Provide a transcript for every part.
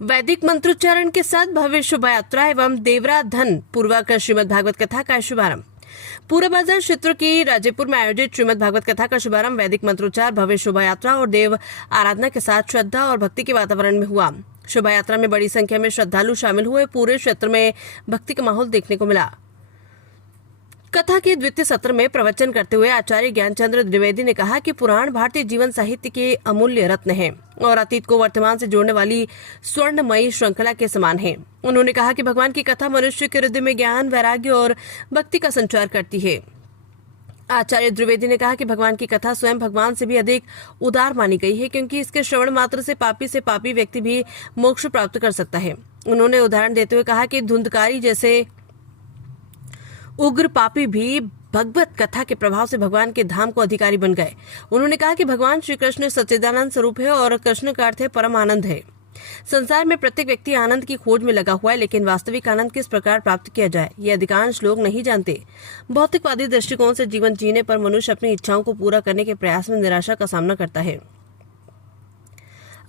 वैदिक मंत्रोच्चारण के साथ भव्य शोभा यात्रा एवं देवराधन पूर्वक श्रीमद् भागवत कथा का शुभारंभ। पूरा बाजार क्षेत्र की राजेपुर में आयोजित श्रीमद् भागवत कथा का शुभारंभ वैदिक मंत्रोच्चार, भव्य शोभा यात्रा और देव आराधना के साथ श्रद्धा और भक्ति के वातावरण में हुआ। शोभा यात्रा में बड़ी संख्या में श्रद्धालु शामिल हुए। पूरे क्षेत्र में भक्ति का माहौल देखने को मिला। कथा के द्वितीय सत्र में प्रवचन करते हुए आचार्य ज्ञानचंद्र द्विवेदी ने कहा कि पुराण भारतीय जीवन साहित्य के अमूल्य रत्न हैं और अतीत को वर्तमान से जोड़ने वाली स्वर्णमयी श्रृंखला के समान है। उन्होंने कहा कि भगवान की कथा मनुष्य के हृदय में ज्ञान, वैराग्य और भक्ति का संचार करती है। आचार्य द्विवेदी ने कहा कि भगवान की कथा स्वयं भगवान से भी अधिक उदार मानी गई है, क्योंकि इसके श्रवण मात्र से पापी व्यक्ति भी मोक्ष प्राप्त कर सकता है। उन्होंने उदाहरण देते हुए कहा कि धुंधकारी जैसे उग्र पापी भी भगवत कथा के प्रभाव से भगवान के धाम को अधिकारी बन गए। उन्होंने कहा कि भगवान श्री कृष्ण सच्चिदानंद स्वरूप है और कृष्ण का अर्थ है परम आनंद है। संसार में प्रत्येक व्यक्ति आनंद की खोज में लगा हुआ है, लेकिन वास्तविक आनंद किस प्रकार प्राप्त किया जाए ये अधिकांश लोग नहीं जानते। भौतिकवादी दृष्टिकोण से जीवन जीने पर मनुष्य अपनी इच्छाओं को पूरा करने के प्रयास में निराशा का सामना करता है।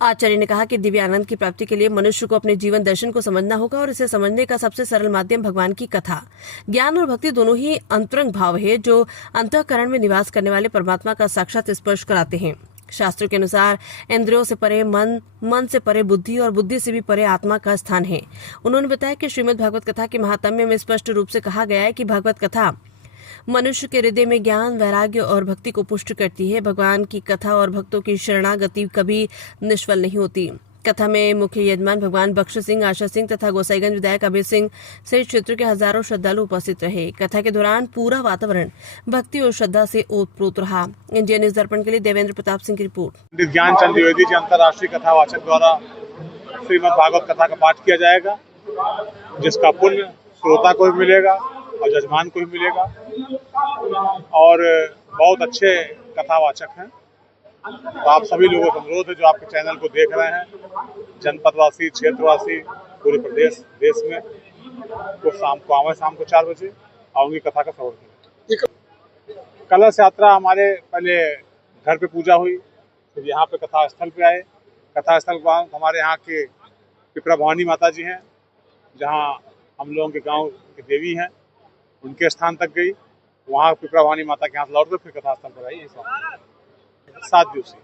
आचार्य ने कहा कि दिव्य आनंद की प्राप्ति के लिए मनुष्य को अपने जीवन दर्शन को समझना होगा और इसे समझने का सबसे सरल माध्यम भगवान की कथा। ज्ञान और भक्ति दोनों ही अंतरंग भाव है जो अंतःकरण में निवास करने वाले परमात्मा का साक्षात स्पर्श कराते हैं। शास्त्रों के अनुसार इंद्रियों से परे मन, मन से परे बुद्धि और बुद्धि से भी परे आत्मा का स्थान है। उन्होंने बताया कि श्रीमद् भागवत कथा के महात्म्य में स्पष्ट रूप से कहा गया है कि भागवत कथा मनुष्य के हृदय में ज्ञान, वैराग्य और भक्ति को पुष्ट करती है। भगवान की कथा और भक्तों की शरणागति कभी निष्फल नहीं होती। कथा में मुख्य यजमान भगवान बख्श सिंह, आशा सिंह तथा गोसाईगंज विधायक अभय सिंह सहित क्षेत्र के हजारों श्रद्धालु उपस्थित रहे। कथा के दौरान पूरा वातावरण भक्ति और श्रद्धा से ओतप्रोत रहा। इंडिया न्यूज दर्पण के लिए देवेंद्र प्रताप सिंह की रिपोर्ट। पंडित ज्ञानचंद द्विवेदी जी अंतर्राष्ट्रीय कथावाचक द्वारा श्रीमद् भागवत कथा का पाठ किया जाएगा, जिसका पुण्य श्रोता को भी मिलेगा और जजमान को भी मिलेगा। और बहुत अच्छे कथावाचक हैं, तो आप सभी लोगों का अनुरोध है जो आपके चैनल को देख रहे हैं, जनपदवासी, क्षेत्रवासी, पूरे प्रदेश देश में, वो शाम को 4 बजे और उनकी कथा का श्रवण करें। कलश यात्रा हमारे पहले घर पे पूजा हुई, फिर यहाँ पे कथा स्थल पे आए। कथा स्थल पर हमारे यहाँ के पिपरा भवानी माता जी हैं, जहाँ हम लोगों के गाँव की देवी हैं, उनके स्थान तक गई। वहाँ पिपरा भवानी माता के हाथ लौट कर फिर कथा स्थल पर आई। 7 दिवसीय।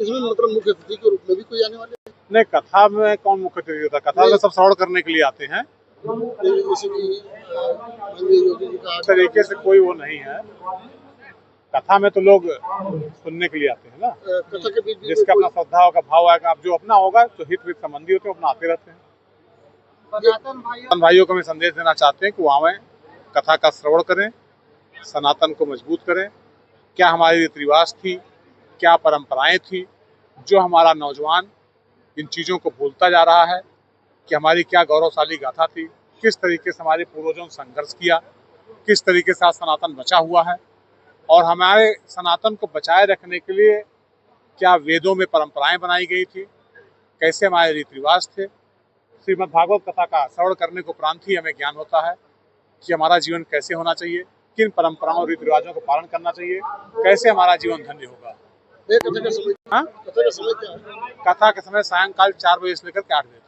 इसमें मतलब मुख्य अतिथि के रूप में भी कोई आने वाले हैं? नहीं, कथा में कौन मुख्य अतिथि होता है? कथा में सब श्रवण करने के लिए आते हैं। जैसे कि इस तरीके से कोई वो नहीं है। कथा में तो लोग सुनने के लिए आते हैं ना। कथा के बीच जिसका अपना श्रद्धा का भाव आएगा, अब जो अपना होगा तो हित संबंधी होते हैं, अपना आते रहते हैं। सनातन भाइयों को मैं संदेश देना चाहते हैं कि वो आवें, कथा का श्रवण करें, सनातन को मजबूत करें। क्या हमारी रीति रिवाज थी, क्या परंपराएं थी, जो हमारा नौजवान इन चीज़ों को भूलता जा रहा है, कि हमारी क्या गौरवशाली गाथा थी, किस तरीके से हमारे पूर्वजों ने संघर्ष किया, किस तरीके से आज सनातन बचा हुआ है, और हमारे सनातन को बचाए रखने के लिए क्या वेदों में परंपराएं बनाई गई थी, कैसे हमारे रीति रिवाज थे। श्रीमद् भागवत कथा का श्रवण करने को उपरांत ही हमें ज्ञान होता है कि हमारा जीवन कैसे होना चाहिए, किन परंपराओं और रीति रिवाजों का पालन करना चाहिए, कैसे हमारा जीवन धन्य होगा। कथा का समय हाँ? कथा का समय क्या है? कथा के समय सायंकाल 4 बजे से लेकर के 8 बजे।